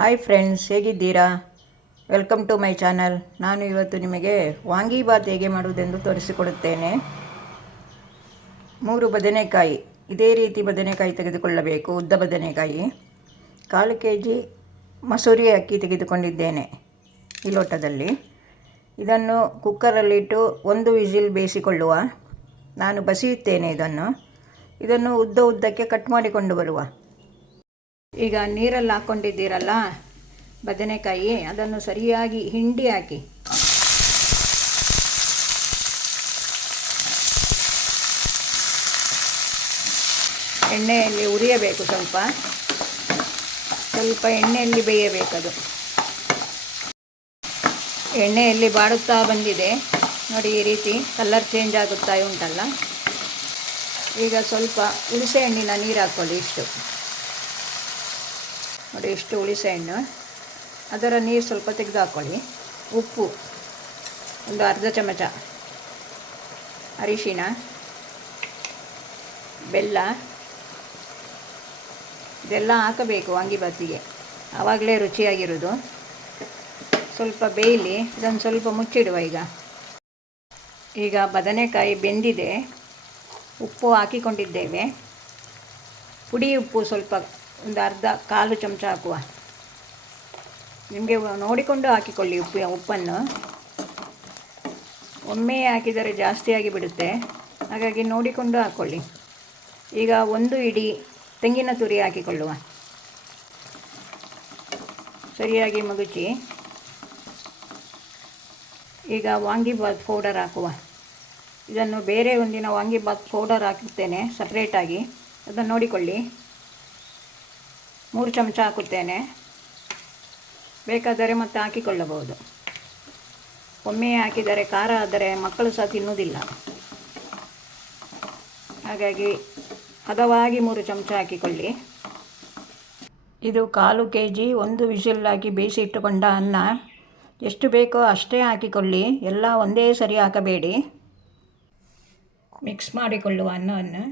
Hi friends, ಹೇಗಿದ್ದೀರಾ? Welcome to my channel. ನಾನು ಇವತ್ತು ನಿಮಗೆ ವಾಂಗಿಬಾತ್ ಹೇಗೆ ಮಾಡುವುದೆಂದು ತೋರಿಸಿಕೊಡುತ್ತೇನೆ. 3 ಬದನೆಕಾಯಿ, ಇದೇ ರೀತಿ ಬದನೆಕಾಯಿ ತೆಗೆದುಕೊಳ್ಳಬೇಕು, ಉದ್ದ ಬದನೆಕಾಯಿ. 1/4 kg ಮಸೂರಿ ಅಕ್ಕಿ ತೆಗೆದುಕೊಂಡಿದ್ದೇನೆ ಈ ಲೋಟದಲ್ಲಿ. ಇದನ್ನು ಕುಕ್ಕರಲ್ಲಿಟ್ಟು 1 ವಿಸಿಲ್ ಬೇಯಿಸಿಕೊಳ್ಳುವ. ನಾನು ಬಸಿಯುತ್ತೇನೆ ಇದನ್ನು ಉದ್ದಕ್ಕೆ ಕಟ್ ಮಾಡಿಕೊಂಡು ಬರುವ. ಈಗ ನೀರಲ್ಲಿ ಹಾಕ್ಕೊಂಡಿದ್ದೀರಲ್ಲ ಬದನೆಕಾಯಿ, ಅದನ್ನು ಸರಿಯಾಗಿ ಹಿಂಡಿ ಹಾಕಿ. ಎಣ್ಣೆಯಲ್ಲಿ ಉರಿಯಬೇಕು, ಸ್ವಲ್ಪ ಎಣ್ಣೆಯಲ್ಲಿ ಬೇಯಬೇಕದು. ಎಣ್ಣೆಯಲ್ಲಿ ಬಾಡುತ್ತಾ ಬಂದಿದೆ ನೋಡಿ, ಈ ರೀತಿ ಕಲರ್ ಚೇಂಜ್ ಆಗುತ್ತಾ ಉಂಟಲ್ಲ. ಈಗ ಸ್ವಲ್ಪ ಹುಣಸೆ ಹಣ್ಣಿನ ನೀರು ಹಾಕ್ಕೊಳ್ಳಿ, ಇಷ್ಟು ಹುಣಸೆ ಹಣ್ಣು, ಅದರ ನೀರು ಸ್ವಲ್ಪ ತೆಗೆದು ಹಾಕ್ಕೊಳ್ಳಿ. ಉಪ್ಪು ಒಂದು ಅರ್ಧ ಚಮಚ, ಅರಿಶಿಣ, ಬೆಲ್ಲ, ಇದೆಲ್ಲ ಹಾಕಬೇಕು ವಾಂಗಿಬಾತಿಗೆ, ಆವಾಗಲೇ ರುಚಿಯಾಗಿರೋದು. ಸ್ವಲ್ಪ ಬೇಯಲಿ, ಇದನ್ನು ಸ್ವಲ್ಪ ಮುಚ್ಚಿಡುವ. ಈಗ ಬದನೆಕಾಯಿ ಬೆಂದಿದೆ, ಉಪ್ಪು ಹಾಕಿಕೊಂಡಿದ್ದೇವೆ. ಪುಡಿ ಉಪ್ಪು ಸ್ವಲ್ಪ ಒಂದು ಕಾಲು ಚಮಚ ಹಾಕುವ. ನಿಮಗೆ ನೋಡಿಕೊಂಡು ಹಾಕಿಕೊಳ್ಳಿ ಉಪ್ಪನ್ನು. ಒಮ್ಮೆ ಹಾಕಿದರೆ ಜಾಸ್ತಿಯಾಗಿ ಬಿಡುತ್ತೆ, ಹಾಗಾಗಿ ನೋಡಿಕೊಂಡು ಹಾಕ್ಕೊಳ್ಳಿ. ಈಗ 1 ಇಡೀ ತೆಂಗಿನ ತುರಿ ಹಾಕಿಕೊಳ್ಳುವ. ಸರಿಯಾಗಿ ಮಗುಚಿ. ಈಗ ವಾಂಗಿಬಾತ್ ಪೌಡರ್ ಹಾಕುವ. ಇದನ್ನು ಬೇರೆ ಒಂದಿನ ವಾಂಗಿಬಾತ್ ಪೌಡರ್ ಹಾಕುತ್ತೇನೆ ಸಪ್ರೇಟಾಗಿ, ಅದನ್ನು ನೋಡಿಕೊಳ್ಳಿ. 3 ಚಮಚ ಹಾಕುತ್ತೇನೆ, ಬೇಕಾದರೆ ಮತ್ತೆ ಹಾಕಿಕೊಳ್ಳಬಹುದು. ಒಮ್ಮೆ ಹಾಕಿದರೆ ಖಾರ ಆದರೆ ಮಕ್ಕಳು ಸಹ ತಿನ್ನುವುದಿಲ್ಲ, ಹಾಗಾಗಿ ಹದವಾಗಿ 3 ಚಮಚ ಹಾಕಿಕೊಳ್ಳಿ. ಇದು 1/4 kg 1 ವಿಸಿಲ್ ಹಾಕಿ ಬೇಯಿಸಿ ಇಟ್ಟುಕೊಂಡ ಅನ್ನ. ಎಷ್ಟು ಬೇಕೋ ಅಷ್ಟೇ ಹಾಕಿಕೊಳ್ಳಿ, ಎಲ್ಲ ಒಂದೇ ಸರಿ ಹಾಕಬೇಡಿ. ಮಿಕ್ಸ್ ಮಾಡಿಕೊಳ್ಳುವ ಅನ್ನವನ್ನು.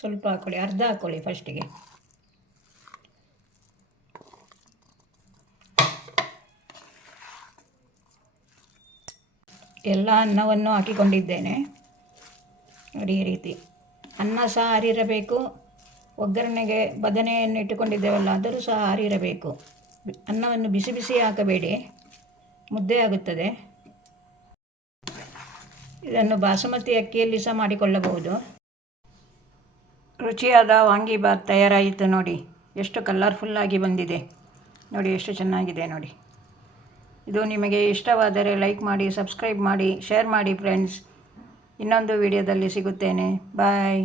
ಸ್ವಲ್ಪ ಹಾಕ್ಕೊಳ್ಳಿ, ಅರ್ಧ ಹಾಕ್ಕೊಳ್ಳಿ ಫಸ್ಟಿಗೆ. ಎಲ್ಲ ಅನ್ನವನ್ನು ಹಾಕಿಕೊಂಡಿದ್ದೇನೆ ನೋಡಿ, ಈ ರೀತಿ. ಅನ್ನ ಸಹ ಆರಿರಬೇಕು, ಒಗ್ಗರಣೆಗೆ ಬದನೆಯನ್ನು ಇಟ್ಟುಕೊಂಡಿದ್ದೇವಲ್ಲ ಅದರೂ ಸಹ ಆರಿರಬೇಕು. ಅನ್ನವನ್ನು ಬಿಸಿ ಬಿಸಿ ಹಾಕಬೇಡಿ, ಮುದ್ದೆ ಆಗುತ್ತದೆ. ಇದನ್ನು ಬಾಸುಮತಿ ಅಕ್ಕಿಯಲ್ಲಿ ಸಹ ಮಾಡಿಕೊಳ್ಳಬಹುದು. ರುಚಿಯಾದ ವಾಂಗಿಬಾತ್ ತಯಾರಾಯಿತು ನೋಡಿ. ಎಷ್ಟು ಕಲರ್ಫುಲ್ಲಾಗಿ ಬಂದಿದೆ ನೋಡಿ, ಎಷ್ಟು ಚೆನ್ನಾಗಿದೆ ನೋಡಿ. ಇದು ನಿಮಗೆ ಇಷ್ಟವಾದರೆ ಲೈಕ್ ಮಾಡಿ, ಸಬ್ಸ್ಕ್ರೈಬ್ ಮಾಡಿ, ಶೇರ್ ಮಾಡಿ ಫ್ರೆಂಡ್ಸ್. ಇನ್ನೊಂದು ವಿಡಿಯೋದಲ್ಲಿ ಸಿಗುತ್ತೇನೆ. ಬಾಯ್.